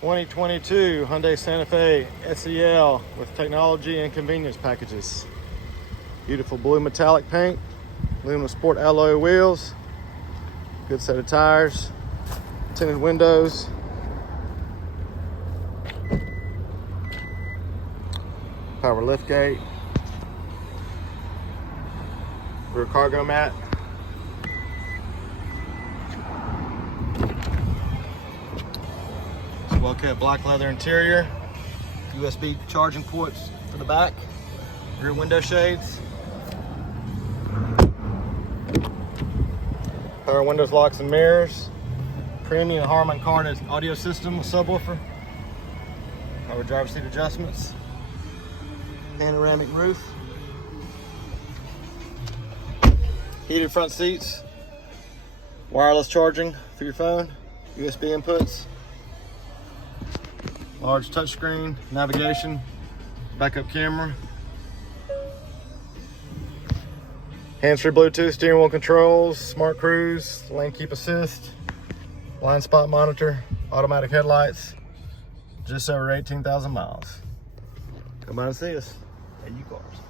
2022 Hyundai Santa Fe SEL with technology and convenience packages. Beautiful blue metallic paint, aluminum sport alloy wheels, good set of tires, tinted windows, power liftgate, rear cargo mat, well kept black leather interior, USB charging ports for the back, rear window shades, power windows, locks and mirrors, premium Harman Kardon audio system with subwoofer, power driver seat adjustments, panoramic roof, heated front seats, wireless charging through your phone, USB inputs, large touchscreen, navigation, backup camera, hands-free Bluetooth, steering wheel controls, smart cruise, lane keep assist, blind spot monitor, automatic headlights, just over 18,000 miles. Come by and see us at U-Cars.